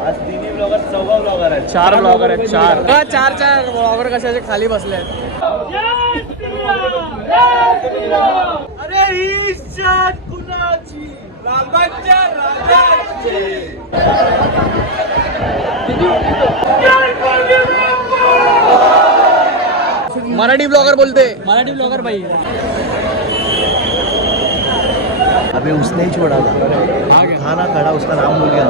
आज तिन्ही blogger 4 blogger आहेत. 4 ब्लॉगर आहेत. 4 ब्लॉगर कशाचे खाली बसले आहेत. अरे ही शाट कुणाची? लांबाच्या राजाची. मराठी ब्लॉगर बोलते. मराठी ब्लॉगर भाई. अबे उसने ही छोड़ा था. खाना खड़ा उसका नाम भूल गया.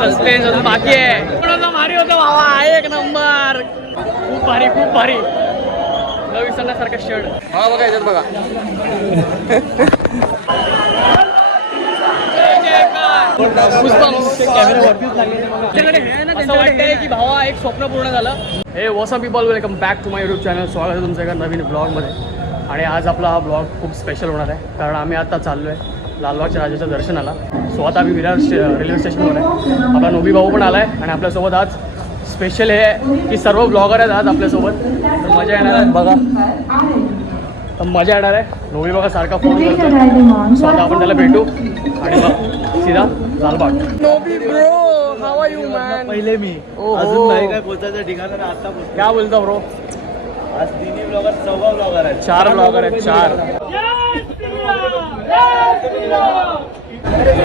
सस्पेन्स अजून बाकी आहे. कोणाचा भारी होता भावा. एक नंबर. खूप भारी खूप भारी. न विसरण्यासारखा शर्ट. हा बघा याच्यात बघा. असं वाटतंय की भावा एक स्वप्न पूर्ण झालं. हे what's up people welcome back to my YouTube channel. स्वागत आहे तुमचं एका नवीन ब्लॉगमध्ये. आणि आज आपला हा ब्लॉग खूप स्पेशल होणार आहे कारण आम्ही आता चाललो आहे लालबागच्या राजाच्या दर्शनाला. सो आता आम्ही विरार रेल्वे स्टेशनवर आहे. आपला नोबी भाऊ पण आला आहे आणि आपल्यासोबत आज स्पेशल हे आहे की सर्व ब्लॉगर आहेत आज आपल्यासोबत. तर मजा येणार आहे बघा. तर मजा येणार आहे. नोबी बघा सारखा फोन करतो. सो आता आपण त्याला भेटू आणि मग सीधा लालबाग. नोबी bro how are you man? पहिले मी अजून नाही काय पोचायचं ठिकाण आता पोहोचलो. क्या बोलतो ब्रो? आज तिन्ही ब्लॉगर 4 ब्लॉगर आहेत. 4 ब्लॉगर आहेत. 4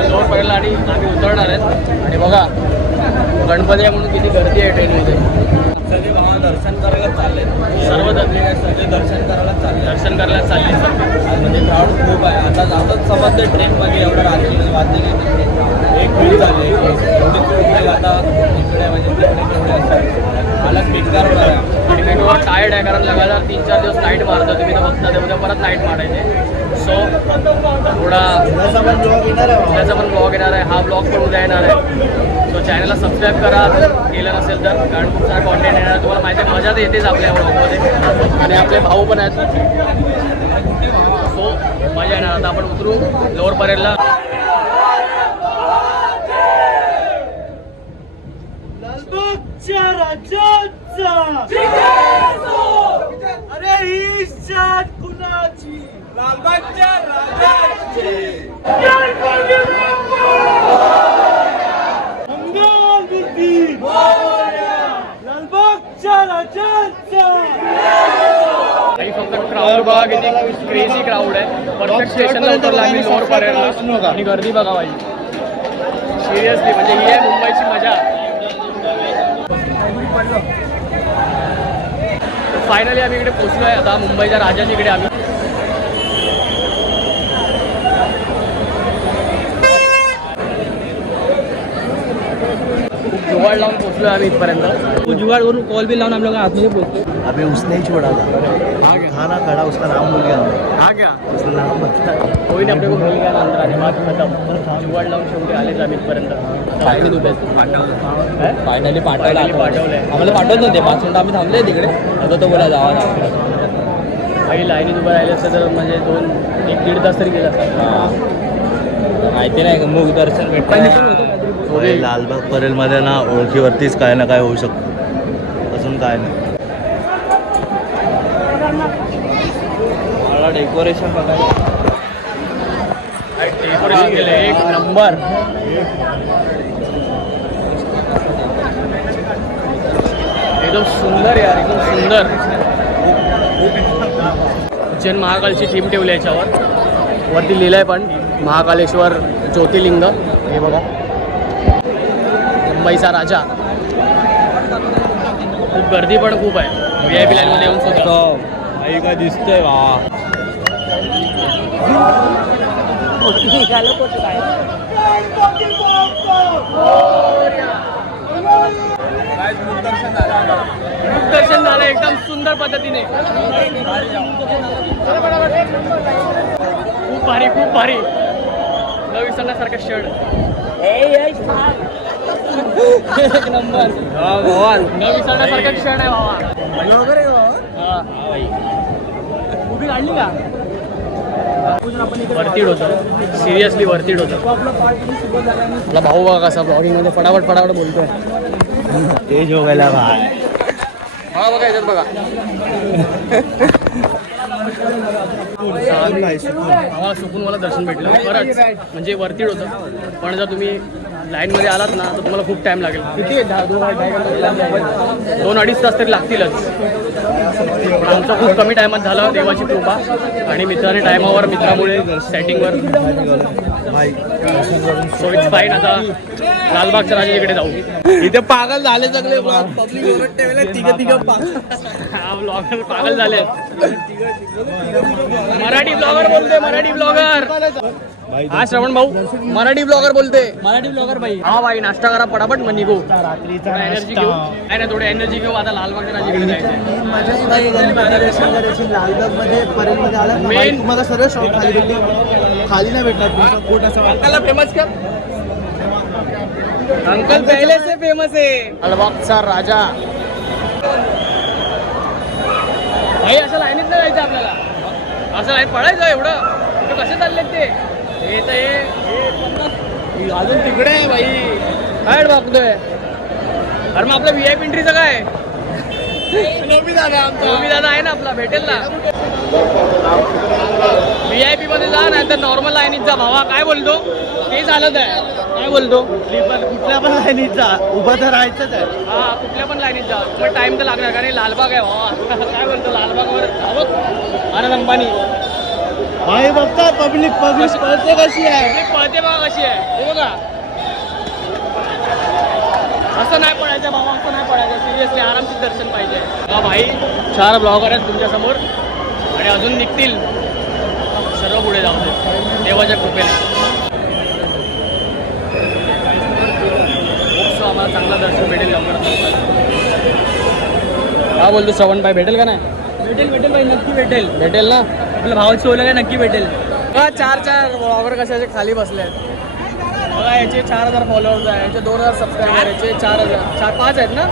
जोर पडला आणि आम्ही उतरणार आहेत. आणि बघा गणपती आहे म्हणून किती गर्दी आहे ट्रेनमध्ये. सगळे भावा दर्शन करायला चालले. सर्व सगळे दर्शन करायला चालले. दर्शन करायला चालले सर. आज म्हणजे क्राऊड खूप आहे. आता जातच समजते ट्रेन मागे एवढं रात्री वाजले गेले. एक वेळ झाले एवढे चोरले. आता इकडे म्हणजे तिकडे तेवढे असतात. मला स्पीकर होणार आहे. आणि मी टायर्ड आहे कारण लगातार 3-4 दिवस नाईट मारतो. तुम्ही तर बघता ते उद्या परत नाईट मारायचे. सो थोडा त्याचा पण ब्लॉग येणार आहे. त्याचा पण ब्लॉग येणार आहे. हा ब्लॉग पण उद्या येणार आहे. सो चॅनलला सबस्क्राईब करा जर केलं नसेल तर. कारण खूप सारा कॉन्टेंट येणार. तुम्हाला माहिती आहे मजा तर येतेच आपल्या ब्लॉगमध्ये. आणि आपले भाऊ पण आहेत. सो मजा येणार. आता आपण उतरू लोअर परेलला. लालबागच्या राजाचा. अरे ही शाट कुणाची? लालबागच्या राजाची. मंगलमूर्ती लालबागच्या राजाचा. काही फक्त क्राऊड बघा किती क्रेझी क्राऊड आहे. परफेक्ट स्टेशनला उतरला आम्ही लोअर परेलला. आणि गर्दी बघा बाई. सिरियसली म्हणजे ही आहे मुंबईची मजा. फायनली आम्ही इकडे पोचलो आहे. आता मुंबईच्या राजाच्या इकडे आम्ही. खूप जुगाड लावून पोचलो आम्ही इथपर्यंत. जुगाड करून कॉल बिल लावून आम्ही लोक आतमध्ये पोचलो. अबे उसने ही छोड़ा था. खाना खड़ा उसका नाम भूल गया. हा क्या उसका नाम बता. कोई नाही आपल्या को मिल गया नंतर आणि बाकी खतम. जुगाड लावून शेवटी आलेच आम्ही इथपर्यंत. फायनली फायनली पाठवलं. पाठवलंय आम्हाला पाठवत नव्हते. 5 मिनिटं आम्ही थांबले तिकडे. आता तो बोला जावा काही लाईनीत उभं राहिले असतं तर म्हणजे 2-1-1.5 तास तरी गेला असता. माहिती नाही मूग दर्शन भेटतं. लालबाग परेलमध्ये ना ओळखीवरतीच काय ना काय होऊ शकतं. अजून काय नाही. मला डेकोरेशन बघायला. डेकोरेशन केलं एक नंबर. एकदम सुंदर यार एकदम सुंदर. उज्जैन महाकालची थीम ठेवली याच्यावर. वरती लिहिलं आहे पण महाकालेश्वर ज्योतिर्लिंग. हे बघा मुंबईचा राजा. खूप गर्दी पण खूप आहे. VIP लाईनमध्ये येऊन सुद्धा काही काय दिसतंय वा. दर्शन झालं एकदम सुंदर पद्धतीने. खूप भारी खूप भारी. न विसरण्यासारखा शर्ट. एक नंबर. न विसरण्यासारखा क्षण आहे भावा. उभी काढली का? वरतीड होतं. सिरियसली वरतीड होतं. आपला भाऊ बघा कसा ब्लॉगिंगमध्ये फटाफट बोलतोय. तेज हो गेला भाई. हा बघा याच्यात बघा. आम्हाला सुकून मला दर्शन भेटलं खरंच. म्हणजे वरतीड होतं. पण जर तुम्ही लाईनमध्ये आलात ना तर तुम्हाला खूप टाईम लागेल. किती 2-2.5 तास तरी लागतीलच. पण आमचं खूप कमी टायमात झालं, देवाची कृपा आणि मित्राने टायमावर, मित्रामुळे सेटिंगवर. So it's fine. आता लालबागच्या राजाकडे जाऊ. इथे पागल झाले सगळे पब्लिक ओरड ठेवले तिघं हा ब्लॉगर पागल झाले. मराठी ब्लॉगर बोलते, मराठी ब्लॉगर. हा श्रवण भाऊ मराठी ब्लॉगर बोलते. मराठी ब्लॉगर भाई. हा भाई नाश्ता करा पटापट मग निघू. एनर्जी घेऊ. नाही ना थोडी एनर्जी घेऊ. आता लालबागच्या राजाकडे जायचं. लालबागमध्ये परेलमध्ये आला Main- तुम्हाला सर्व शॉप खाली भेटली, खाली नाही भेटणार तुमचं पोट असं अंकल फेमस का? अंकल पहले से फेमस है. लालबागचा राजा. भाई असं लाईनीत नाही जायचं आपल्याला. असं लाईन पडायचं एवढं. ते कसे चालले ते? हे तर हे अजून तिकडे आहे भाई. काय बघतोय? अरे मग आपलं VIP एंट्रीचं काय? नोबी दादा आहे ना आपला, भेटेल ना. VIP मध्ये जा, नाही तर नॉर्मल लाईनीत जा. भावा काय बोलतो? ते चालत आहे. काय बोलतो? कुठल्या पण लाईनीत जा, उभं तर राहायचंच आहे. हा कुठल्या पण लाईनीत जा, पण टाइम तर लागणार. कारण हे लालबाग आहे भावा. काय बोलतो लालबागवर? बघ आनंद अंबानी भाई बघता पब्लिक पळते कशी आहे. पळते बघा कशी आहे. हे बघा असं नाही पडायचं भावा, असं नाही पडायचं. सिरियसली आरामशीर दर्शन पाहिजे. हा भाई 4 ब्लॉगर आहेत तुमच्यासमोर आणि अजून निघतील. सर्व पुढे जाऊ दे देवाच्या कृपेने. खूप आम्हाला चांगला दर्शन भेटेल लवकरात लवकर. काय बोलतो श्रवण भाई, भेटेल का नाही? भेटेल भाई, नक्की भेटेल. भेटेल ना. आपल्या भावाची ओळख आहे, नक्की भेटेल. बघा 4 ब्लॉगर कशाचे खाली बसले आहेत. बघा याचे 4000 फॉलोअर्स आहे, याचे 2000 सबस्क्रायबर, याचे 4000 4-5 आहेत ना.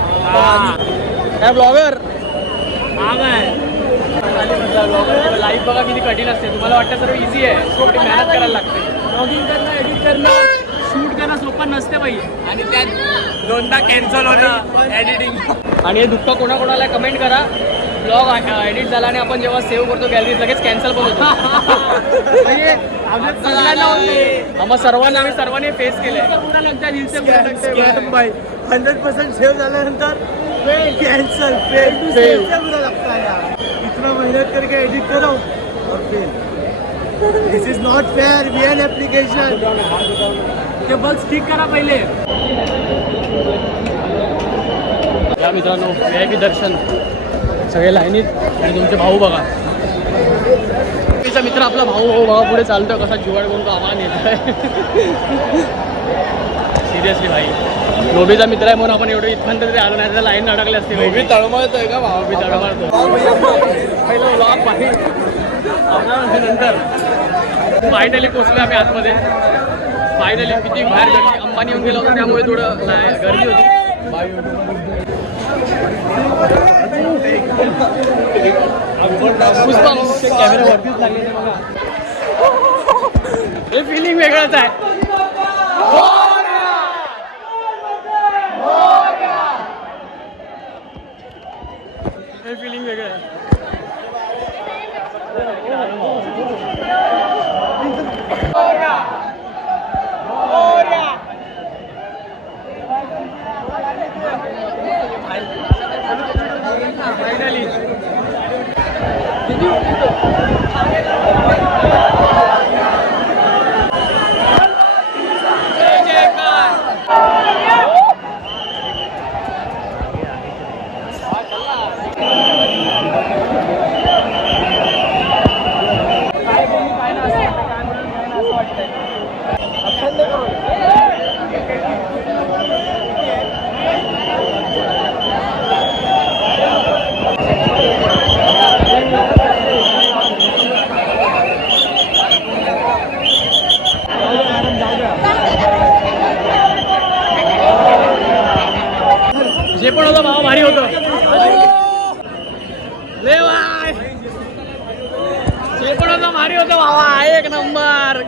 काय ब्लॉगर ब्लॉगर लाईफ बघा किती कठीण असते. तुम्हाला वाटतं सर्व इझी आहे, थोडी मेहनत करायला लागते. ब्लॉगिंग करणं, एडिट करणं, शूट करणं सोपं नसते बाई. आणि त्यात 2दा कॅन्सल होतं एडिटिंग. आणि हे दुःख कोणाकोणाला कमेंट करा. ब्लॉग एडिट झाला आणि आपण जेव्हा सेव्ह करतो गॅलरीत लगेच कॅन्सल पण होतो. मग सर्वांना आम्ही सर्वांनी फेस केले. 100% सेव्ह झाल्यानंतर कॅन्सल फेल बुरा लगता है यार. इतना मेहनत करके एडिट करो और fail. This is not fair. VN application ते बग्स ठीक करा पहिले. या मित्रांनो VIP दर्शन सगळे लाईनीत. आणि तुमचे भाऊ बघा, तिचा मित्र आपला भाऊ बघा पुढे चालतोय कसा जुगाड करून तो आम्हाला नेत आहे. सिरियसली भाई नोबीचा मित्र आहे म्हणून आपण एवढं इथपर्यंत तरी आलो नाही तर लाईन अडकली असते. नोबी तळमळतोय का भावा? नोबी तडमळतो. पहिलं ब्लॉग पाहिजे नंतर फायनली पोचलो आम्ही आतमध्ये. फायनली किती बाहेर गर्दी. अंबानी येऊन गेलो होतो त्यामुळे थोडं गर्दी होती. पुष्पा कॅमेरा वरतीच लागले बघा. हे फिलिंग वेगळंच आहे. हे फिलिंग वेगळं आहे. फायनली जे पण होतं भावा भारी होतं. जे पण होतं भारी होतं भावा. 1 नंबर.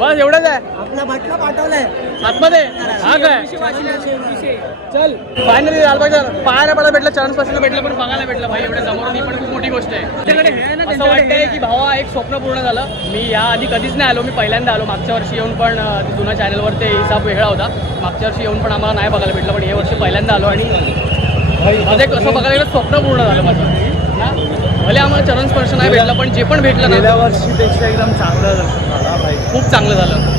बस एवढंच आहे. आपला भटका पाठवलाय. आतमध्ये हा काय चल फायनली लालबागच्या पाहायला पडायला भेटलं, चरण स्पर्शाला भेटलं, पण बघायला भेटलं भाई एवढ्या समोरून. ही पण खूप मोठी गोष्ट आहे. असं वाटतंय की भावा एक स्वप्न पूर्ण झालं. मी या आधी कधीच नाही आलो, मी पहिल्यांदा आलो. मागच्या वर्षी येऊन पण जुन्या चॅनलवर ते हिसाब वेगळा होता. मागच्या वर्षी येऊन पण आम्हाला नाही बघायला भेटलं, पण या वर्षी पहिल्यांदा आलो आणि माझं एक असं बघायला गेलं स्वप्न पूर्ण झालं माझं. भले आम्हाला चरण स्पर्श नाही भेटला, पण जे पण भेटलं गेल्या ना वर्षीपेक्षा एकदम चांगलं दर्शन झालं भाई. खूप चांगलं झालं.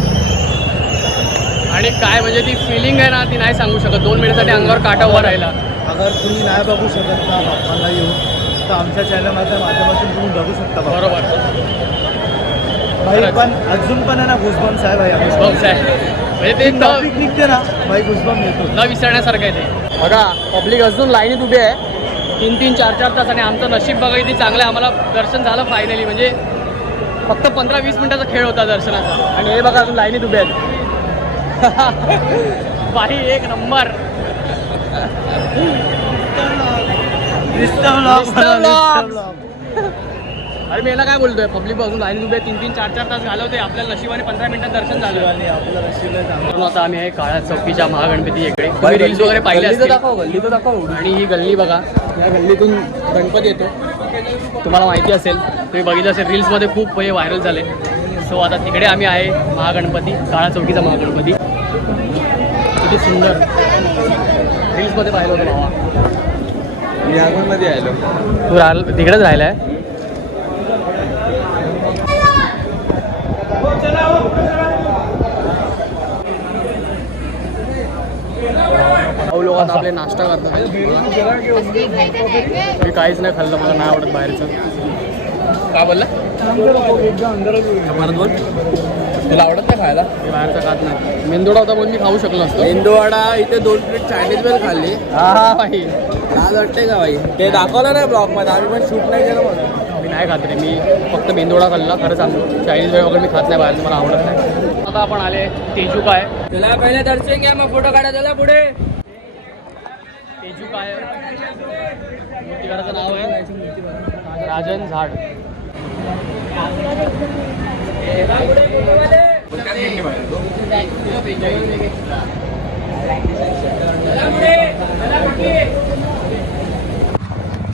आणि काय म्हणजे ती फिलिंग आहे ना, ती नाही सांगू शकत. 2 मिनिटसाठी अंगावर काटा उभा राहिला. अगर तुम्ही नाही बघू शकत ना बाप्पाला येऊन, तर आमच्या चॅनलच्या माध्यमातून तुम्ही बघू शकता बाप्पा. बरोबर भाई. पण अजून पण आहे ना गुजबम्स आहे भाई. गुजबम्स आहे म्हणजे ते टॉपिक निघते ना भाई, गुजबम्स येतो. न विसरण्यासारखं आहे ते. बघा पब्लिक अजून लाईनीत उभी आहे 3-3, 4-4 तास. आणि आमचं नशीब बघा किती चांगलं आहे, आम्हाला दर्शन झालं फायनली. म्हणजे फक्त 15-20 मिनिटाचा खेळ होता दर्शनाचा, आणि हे बघा अजून लाईनीत उभे आहेत. बाई एक नंबर. अरे मी याला काय बोलतोय, पब्लिक अजून लाईनीत उभे 3-3, 4-4 तास घालवते. आपल्याला नशिबाने 15 मिनिटात दर्शन झालं. आणि आपलं नशीब आहे चांगलं. म्हणून आता आम्ही आहे काळा चौकीच्या महागणपती इकडे. तुम्ही रील्स वगैरे पाहिले असतील. गल्ली तर दाखव. आणि ही गल्ली बघा, या गल्लीतून गणपती येतो, तुम्हाला माहिती असेल, तुम्ही बघितलं असेल रील्समध्ये खूप हे व्हायरल झाले. सो आता तिकडे आम्ही आहे, महागणपती, काळा चौकीचा महागणपती. किती सुंदर रील्समध्ये पाहिलं होतं भावा. मी आगमनमध्ये आलो. तू तिकडेच राहिला आहे. लोक आता आपले नाश्ता करतात. मी काहीच नाही खाल्लं, मला नाही आवडत बाहेरचं. का बोलला परत बोल. तुला आवडत नाही खायला? मी बाहेरचं खात नाही. मेंदुडा होता म्हणून मी खाऊ शकलो असतो. मेंदूवडा इथे 2 प्लेट चायनीज वेल खाल्ली. हा भाई, लाज वाटते का भाई? ते दाखवलं नाही ब्लॉगमध्ये, आम्ही पण शूट नाही केलं म्हणून. मी नाही खात रे. मी फक्त मेंदुडा खाल्ला, खरं सांगतो. चायनीज वेळ वगैरे मी खात नाही बाहेरचं, मला आवडत नाही. आता आपण आले तेजू काय. तुला पहिले दर्शन घ्या, मग फोटो काढा. त्याला पुढे तेजू काय मूर्तिकाराचं नाव आहे राजन झाड.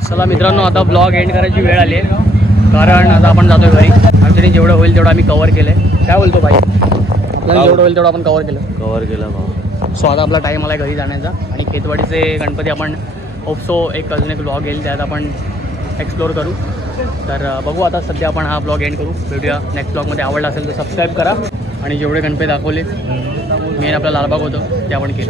चला मित्रांनो, आता ब्लॉग एंड करायची वेळ आली आहे, कारण आता आपण जातोय घरी. आमच्याने जेवढं होईल तेवढं आम्ही कव्हर केलं आहे. काय बोलतो भाई? आपल्याला जेवढं होईल तेवढं आपण कव्हर केलं. भाऊ. सो आता आपला टाईम आला आहे घरी जाण्याचा. आणि खेतवाडीचे गणपती आपण होपसो अजून एक ब्लॉग येईल, त्यात आपण एक्सप्लोर करू. तर बघू आता सध्या आपण हा ब्लॉग एंड करू. भेटूया नेक्स्ट ब्लॉगमध्ये. आवडला असेल तर सबस्क्राईब करा. आणि जेवढे गणपती दाखवले, मेन आपला लालबाग होतं ते आपण केलं.